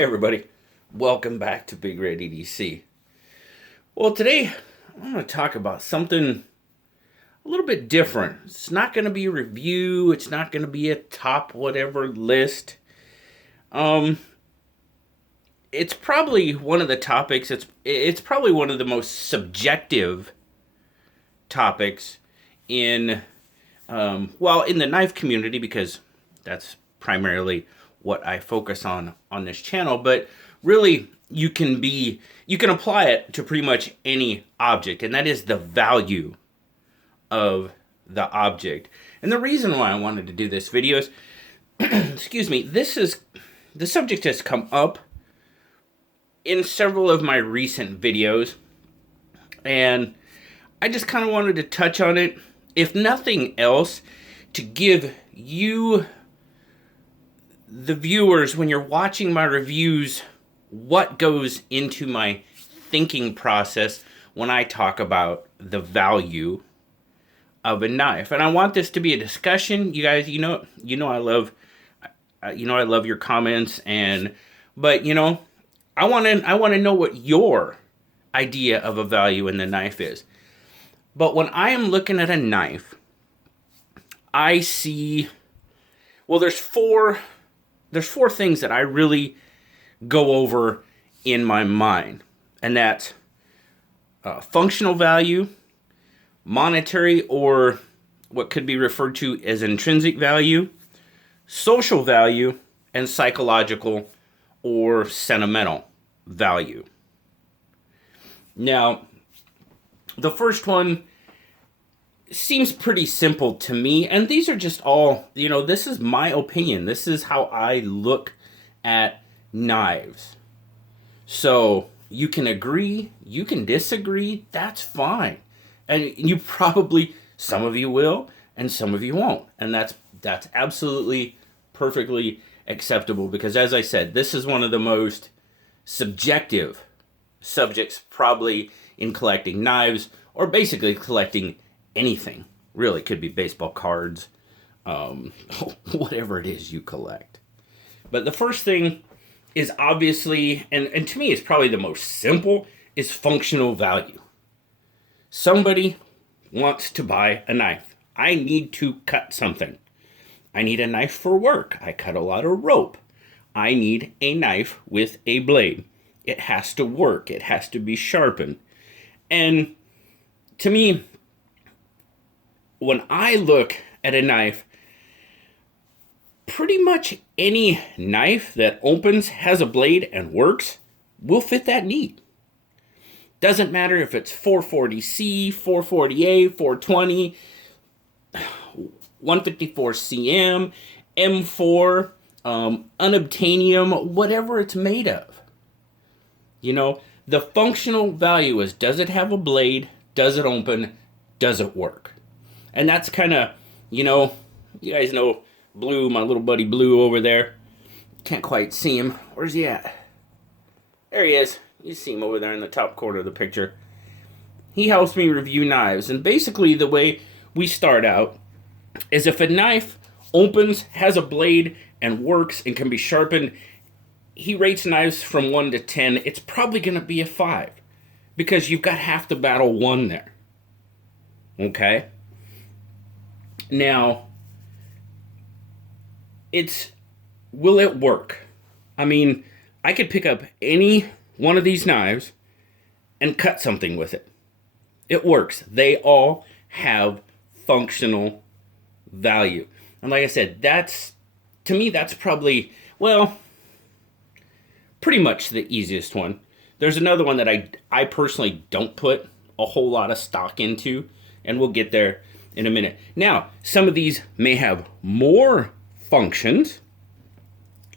Hey everybody, welcome back to BigRedEDC. Well, today I'm going to talk about something a little bit different. It's not going to be a review. It's not going to be a top whatever list. It's probably one of the topics. It's probably one of the most subjective topics in in the knife community, because that's primarily what I focus on this channel. But really, you can apply it to pretty much any object, and that is the value of the object. And the reason why I wanted to do this video is, excuse me, the subject has come up in several of my recent videos, and I just kind of wanted to touch on it, if nothing else, to give you, the viewers, when you're watching my reviews, what goes into my thinking process when I talk about the value of a knife. And I want this to be a discussion. You guys, I love your comments, but I want to know what your idea of a value in the knife is. But when I am looking at a knife, I see, well, there's four things that I really go over in my mind, and that's functional value, monetary, or what could be referred to as intrinsic value, social value, and psychological or sentimental value. Now, the first one seems pretty simple to me, and these are just all, this is my opinion. This is how I look at knives. So you can agree, you can disagree, that's fine. And some of you will, and some of you won't. And that's absolutely perfectly acceptable, because as I said, this is one of the most subjective subjects probably in collecting knives, or basically collecting anything. Really, could be baseball cards, whatever it is you collect. But the first thing is obviously, and to me it's probably the most simple, is functional value. Somebody wants to buy a knife. I need to cut something. I need a knife for work. I cut a lot of rope. I need a knife with a blade. It has to work. It has to be sharpened. And to me, when I look at a knife, pretty much any knife that opens, has a blade, and works will fit that need. Doesn't matter if it's 440C, 440A, 420, 154cm, M4, unobtainium, whatever it's made of. The functional value is, does it have a blade? Does it open? Does it work? And that's kind of, you guys know Blue, my little buddy Blue over there. Can't quite see him. Where's he at? There he is. You see him over there in the top corner of the picture. He helps me review knives. And basically the way we start out is, if a knife opens, has a blade, and works, and can be sharpened, he rates knives from 1 to 10. It's probably going to be a 5, because you've got half the battle won there. Okay? Now, will it work? I mean, I could pick up any one of these knives and cut something with it. It works. They all have functional value. And like I said, to me, that's probably, pretty much the easiest one. There's another one that I personally don't put a whole lot of stock into, and we'll get there in a minute. Now, some of these may have more functions.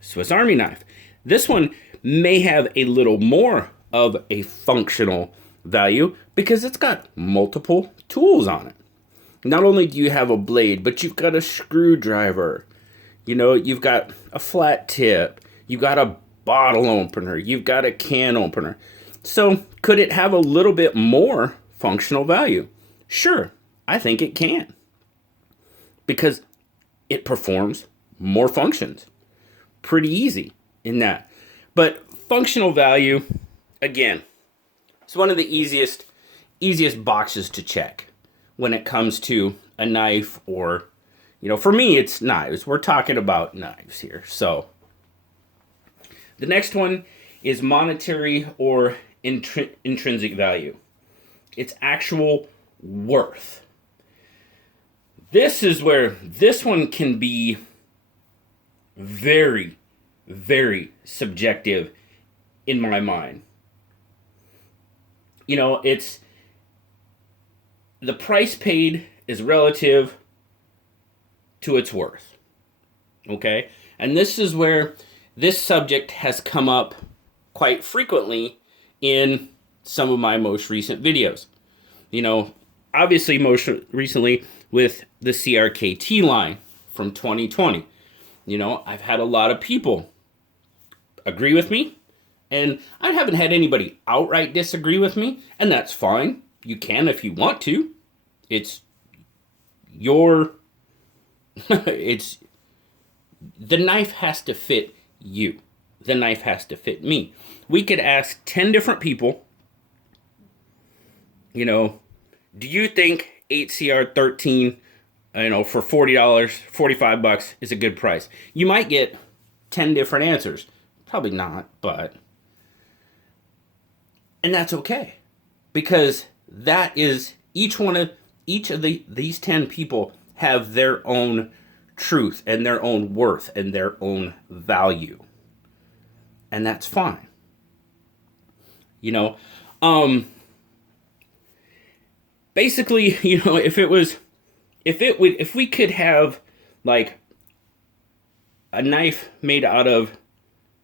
Swiss Army knife. This one may have a little more of a functional value, because it's got multiple tools on it. Not only do you have a blade, but you've got a screwdriver. You've got a flat tip. You've got a bottle opener. You've got a can opener. So could it have a little bit more functional value? Sure, I think it can, because it performs more functions. Pretty easy in that. But functional value, again, it's one of the easiest boxes to check when it comes to a knife, or, for me, it's knives. We're talking about knives here. So the next one is monetary or intrinsic value. It's actual worth. This is where this one can be very, very subjective in my mind. It's the price paid is relative to its worth. Okay? And this is where this subject has come up quite frequently in some of my most recent videos. Obviously most recently with the CRKT line from 2020. I've had a lot of people agree with me, and I haven't had anybody outright disagree with me, and that's fine. You can if you want to. It's your it's the knife has to fit you. The knife has to fit me. We could ask 10 different people, do you think 8CR13, for $40, $45 is a good price? You might get 10 different answers. Probably not, but... And that's okay. Because that is, each of these 10 people have their own truth and their own worth and their own value. And that's fine. Basically, if we could have like a knife made out of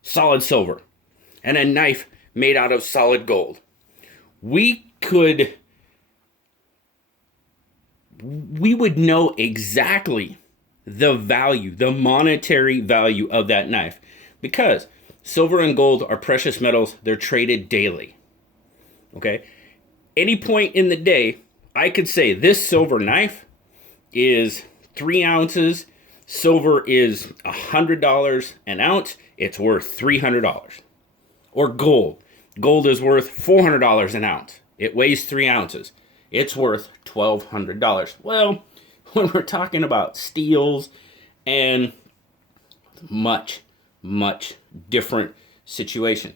solid silver and a knife made out of solid gold, we would know exactly the value, the monetary value of that knife, because silver and gold are precious metals. They're traded daily. Okay? Any point in the day, I could say this silver knife is 3 ounces. Silver is $100 an ounce. It's worth $300. Or gold. Gold is worth $400 an ounce. It weighs 3 ounces. It's worth $1,200. Well, when we're talking about steels and much, much different situation.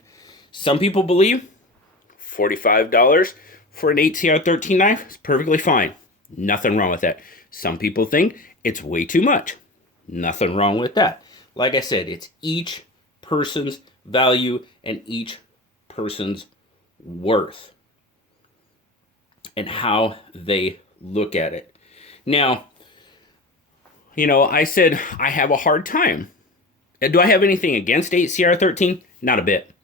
Some people believe $45 for an 8CR13 knife is perfectly fine. Nothing wrong with that. Some people think it's way too much. Nothing wrong with that. Like I said, it's each person's value and each person's worth and how they look at it. Now, I said I have a hard time. Do I have anything against 8CR13? Not a bit.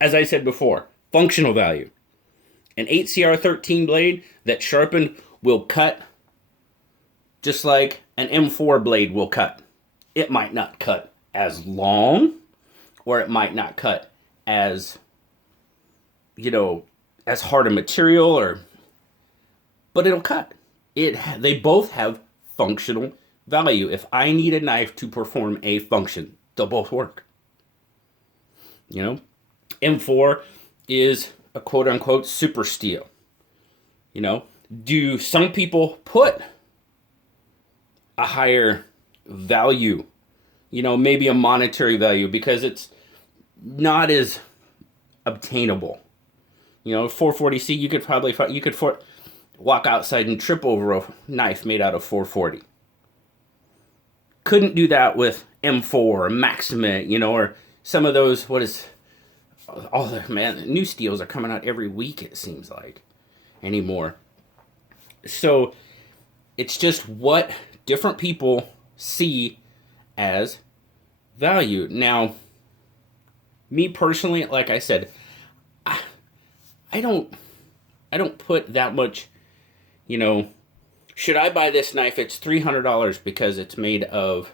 As I said before, functional value. An 8CR13 blade that sharpened will cut just like an M4 blade will cut. It might not cut as long, or it might not cut as, as hard a material, but it'll cut. They both have functional value. If I need a knife to perform a function, they'll both work. M4 is a quote-unquote super steel. Do some people put a higher value, maybe a monetary value, because it's not as obtainable? 440C, you could probably walk outside and trip over a knife made out of 440. Couldn't do that with M4 or Maxima, or some of those, new steels are coming out every week, it seems like, anymore. So it's just what different people see as value. Now, me personally, like I said, I don't put that much, should I buy this knife? It's $300 because it's made of,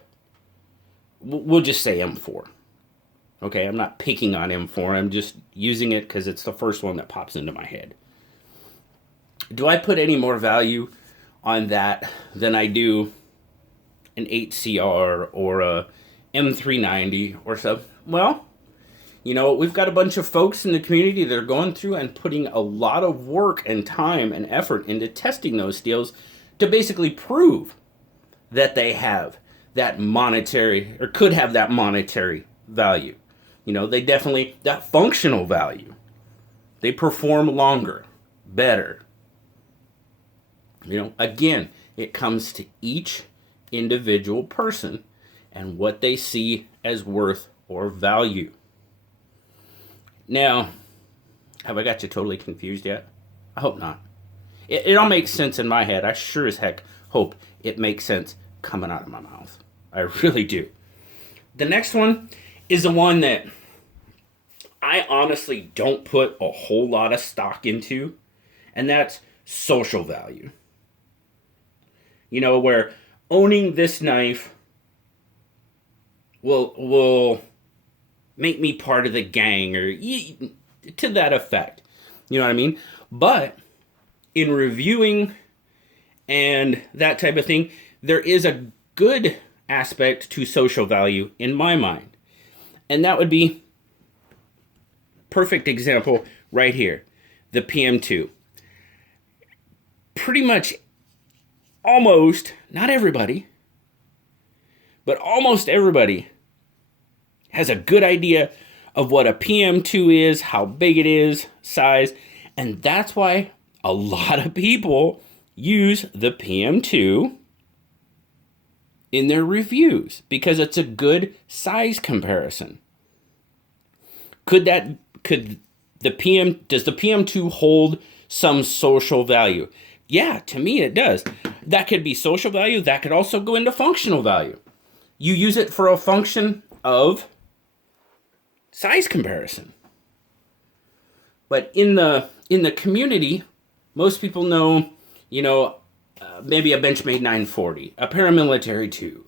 we'll just say M4. Okay, I'm not picking on M4. I'm just using it because it's the first one that pops into my head. Do I put any more value on that than I do an 8CR or a M390 or so? Well, You know, we've got a bunch of folks in the community that are going through and putting a lot of work and time and effort into testing those steels to basically prove that they have that monetary, or could have that monetary value. You know, they definitely, that functional value. They perform longer, better. You know, again, it comes to each individual person and what they see as worth or value. Now, have I got you totally confused yet? I hope not. It all makes sense in my head. I sure as heck hope it makes sense coming out of my mouth. I really do. The next one is the one that I honestly don't put a whole lot of stock into, and that's social value. You know, where owning this knife will make me part of the gang, or to that effect. You know what I mean? But in reviewing and that type of thing, there is a good aspect to social value in my mind. And that would be, perfect example right here, the PM2. Pretty much almost, not everybody, but almost everybody has a good idea of what a PM2 is, how big it is, size, and that's why a lot of people use the PM2 in their reviews, because it's a good size comparison. Does the PM2 hold some social value? Yeah, to me it does. That could be social value. That could also go into functional value. You use it for a function of size comparison. But in the community, most people know, you know, maybe a Benchmade 940, a paramilitary 2.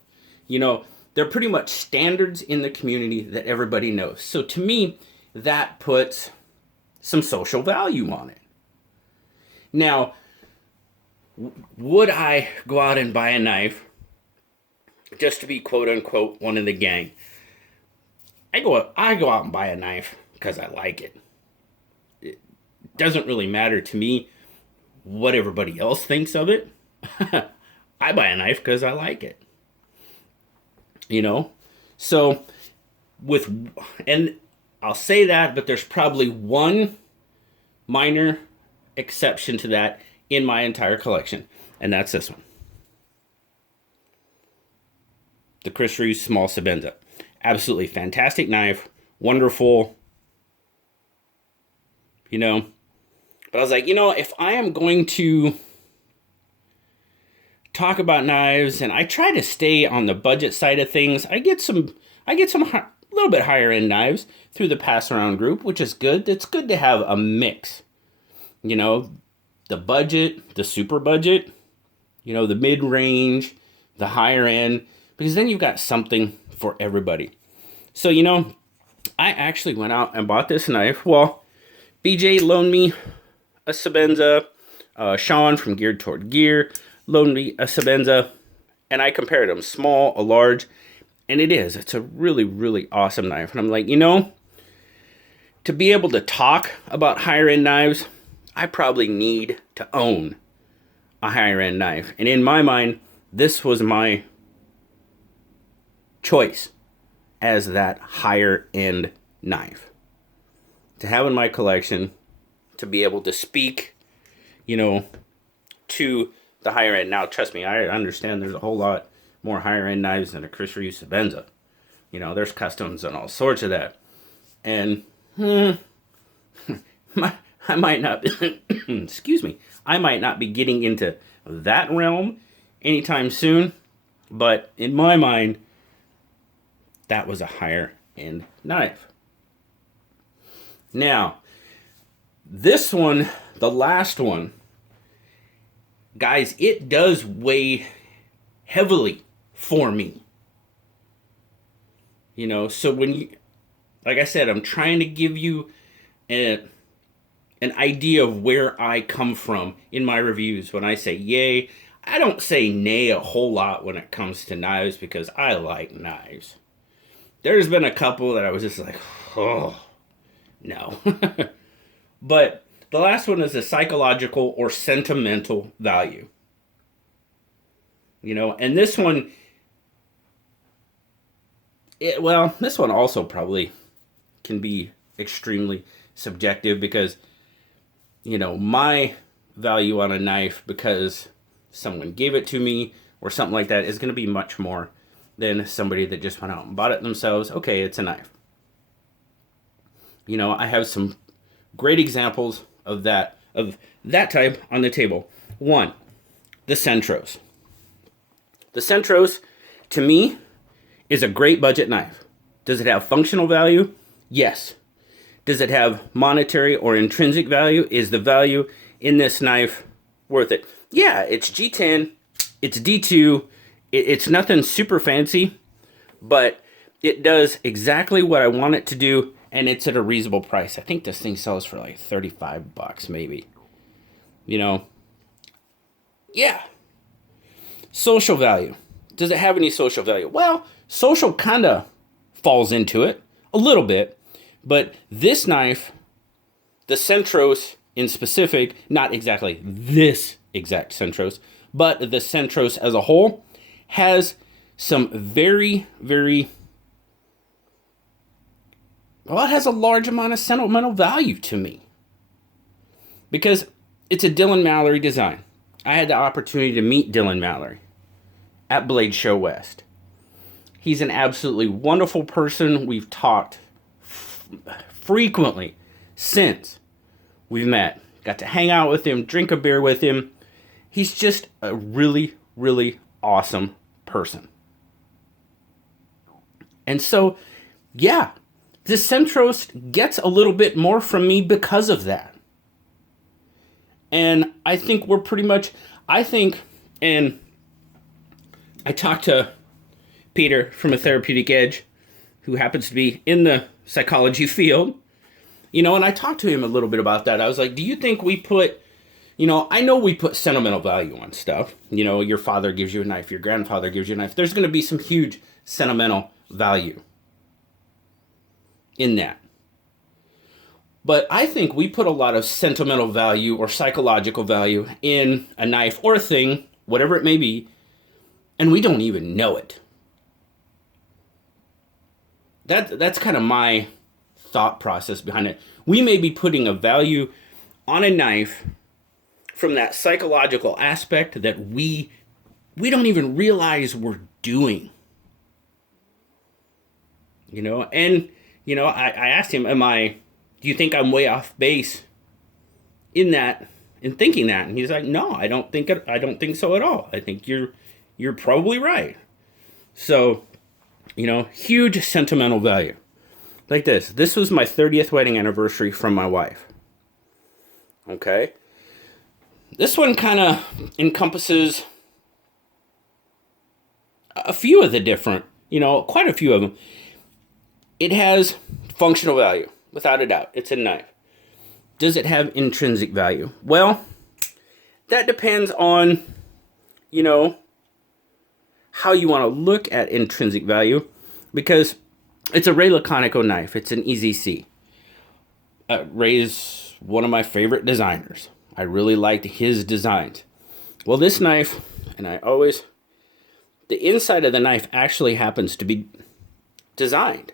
You know, they're pretty much standards in the community that everybody knows. So to me, that puts some social value on it. Now, would I go out and buy a knife just to be quote unquote one of the gang? I go out and buy a knife because I like it. It doesn't really matter to me what everybody else thinks of it. I buy a knife because I like it. You know? So, and I'll say that, but there's probably one minor exception to that in my entire collection, and that's this one. The Chris Reeves Small Sabenza. Absolutely fantastic knife. Wonderful. You know? But I was like, you know, if I am going to talk about knives, and I try to stay on the budget side of things, I get some little bit higher end knives through the pass around group, which is good. It's good to have a mix. You know, the budget, the super budget, you know, the mid range, the higher end, because then you've got something for everybody. So, you know, I actually went out and bought this knife. Well, BJ loaned me a Sabenza. Sean from Geared Toward Gear loaned me a Sabenza, and I compared them, small, a large, and it's a really, really awesome knife. And I'm like, you know, to be able to talk about higher end knives, I probably need to own a higher end knife. And in my mind, this was my choice as that higher end knife to have in my collection, to be able to speak, you know, to the higher end. Now, trust me, I understand there's a whole lot more higher end knives than a Chris Reeves Sabenza. You know, there's customs and all sorts of that. And I might not excuse me, I might not be getting into that realm anytime soon, but in my mind, that was a higher end knife. Now, this one, the last one, guys, it does weigh heavily for me. You know, so when you, like I said, I'm trying to give you an idea of where I come from in my reviews. When I say yay, I don't say nay a whole lot when it comes to knives, because I like knives. There's been a couple that I was just like, oh, No. But the last one is the psychological or sentimental value. And this one, this one also probably can be extremely subjective because, my value on a knife because someone gave it to me or something like that is going to be much more than somebody that just went out and bought it themselves. Okay, it's a knife. I have some great examples of that type on the table. One, the Centros. The Centros, to me, is a great budget knife. Does it have functional value? Yes. Does it have monetary or intrinsic value? Is the value in this knife worth it? Yeah, it's G10, it's D2, it's nothing super fancy, but it does exactly what I want it to do, and it's at a reasonable price. I think this thing sells for like $35 maybe. Yeah. Social value. Does it have any social value? Well, social kind of falls into it a little bit, but this knife, the Centros in specific, not exactly this exact Centros, but the Centros as a whole, has some very, very, well, it has a large amount of sentimental value to me. Because it's a Dylan Mallory design. I had the opportunity to meet Dylan Mallory at Blade Show West. He's an absolutely wonderful person. We've talked frequently since we've met. Got to hang out with him, drink a beer with him. He's just a really, really awesome person. And so, yeah, the Centros gets a little bit more from me because of that. And I think we're pretty much, and I talked to Peter from A Therapeutic Edge, who happens to be in the psychology field, and I talked to him a little bit about that. I was like, do you think we put, I know we put sentimental value on stuff. Your father gives you a knife, your grandfather gives you a knife. There's going to be some huge sentimental value in that. But I think we put a lot of sentimental value or psychological value in a knife or a thing, whatever it may be, and we don't even know it. That's kind of my thought process behind it. We may be putting a value on a knife from that psychological aspect that we don't even realize we're doing. And I asked him, do you think I'm way off base in thinking that? And he's like, no, I don't think so at all. I think you're probably right. So, huge sentimental value. Like this. This was my 30th wedding anniversary from my wife. Okay? This one kind of encompasses a few of the different, quite a few of them. It has functional value, without a doubt. It's a knife. Does it have intrinsic value? Well, that depends on, how you want to look at intrinsic value, because it's a Ray Laconico knife. It's an EZC. Ray's one of my favorite designers. I really liked his designs. Well, this knife, the inside of the knife actually happens to be signed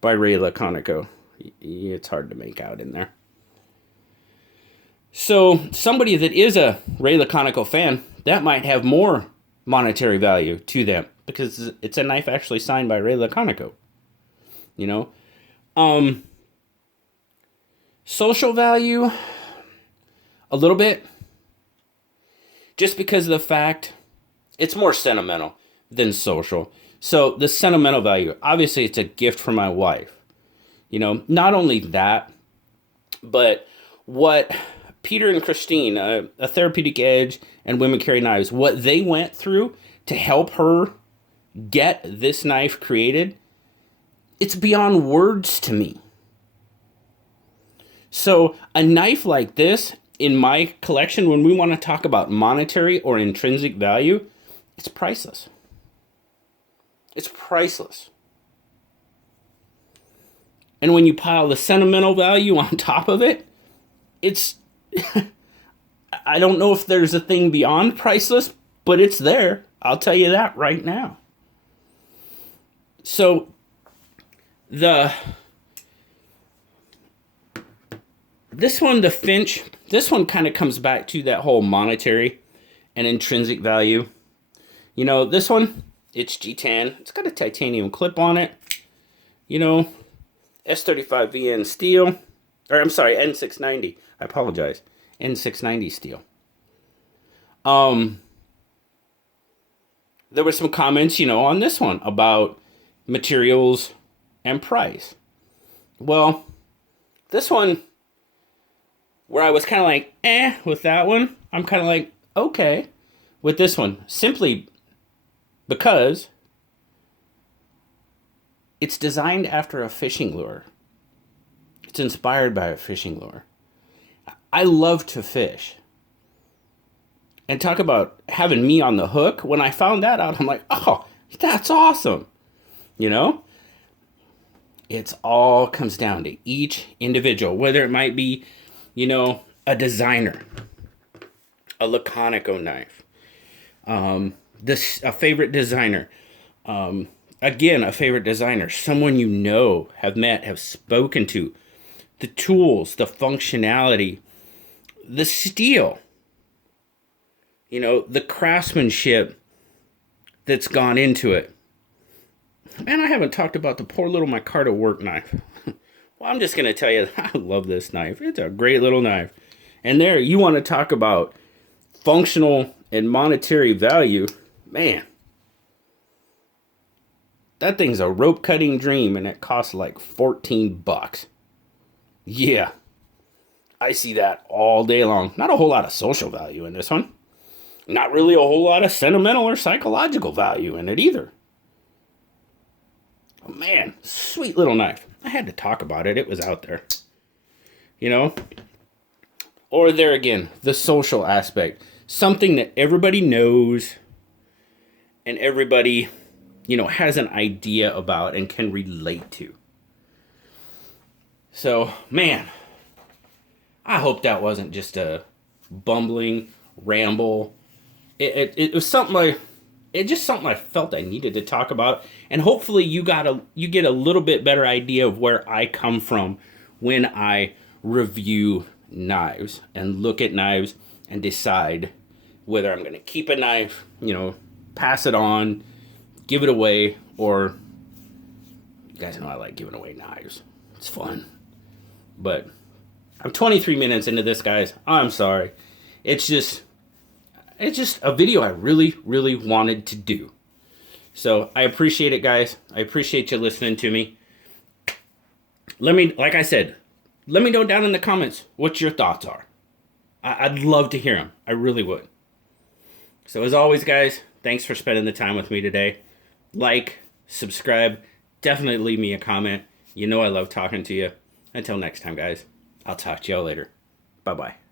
by Ray Laconico. It's hard to make out in there. So somebody that is a Ray Laconico fan, that might have more monetary value to them because it's a knife actually signed by Ray Laconico. Social value, a little bit, just because of the fact it's more sentimental than social. So the sentimental value, obviously it's a gift from my wife. Not only that, but what Peter and Christine, A Therapeutic Edge and Women Carry Knives, what they went through to help her get this knife created, it's beyond words to me. So a knife like this, in my collection, when we want to talk about monetary or intrinsic value, it's priceless. It's priceless. And when you pile the sentimental value on top of it, it's, I don't know if there's a thing beyond priceless, but it's there. I'll tell you that right now. So this one, the Finch, this one kind of comes back to that whole monetary and intrinsic value. You know, this one, it's G10. It's got a titanium clip on it. You know, S35VN steel. Or, I'm sorry, N690. I apologize. N690 steel. There were some comments, you know, on this one about materials and price. Well, this one, where I was kind of like, with that one, I'm kind of like, okay, with this one, simply because it's designed after a fishing lure. It's inspired by a fishing lure. I love to fish. And talk about having me on the hook. When I found that out, I'm like, oh, that's awesome. You know? It's all comes down to each individual, whether it might be, you know, a designer, a Laconico knife, a favorite designer, again, a favorite designer, someone you know, have met, have spoken to, the tools, the functionality, the steel, you know, the craftsmanship that's gone into it. Man, I haven't talked about the poor little micarta work knife. Well, I'm just going to tell you, I love this knife. It's a great little knife. And there, you want to talk about functional and monetary value. Man, that thing's a rope cutting dream, and it costs like $14. Yeah, I see that all day long. Not a whole lot of social value in this one. Not really a whole lot of sentimental or psychological value in it either. Oh, man, sweet little knife. I had to talk about it. It was out there. You know? Or there again, the social aspect. Something that everybody knows and everybody, you know, has an idea about and can relate to. So, man, I hope that wasn't just a bumbling ramble. It was something something I felt I needed to talk about, and hopefully you get a little bit better idea of where I come from when I review knives and look at knives and decide whether I'm going to keep a knife, you know, pass it on, give it away, or you guys know I like giving away knives. It's fun. But I'm 23 minutes into this, guys. I'm sorry. It's just a video I really, really wanted to do. So I appreciate it, guys. I appreciate you listening to me. Like I said, let me know down in the comments what your thoughts are. I'd love to hear them. I really would. So as always, guys, thanks for spending the time with me today. Like, subscribe, definitely leave me a comment. You know I love talking to you. Until next time, guys, I'll talk to y'all later. Bye-bye.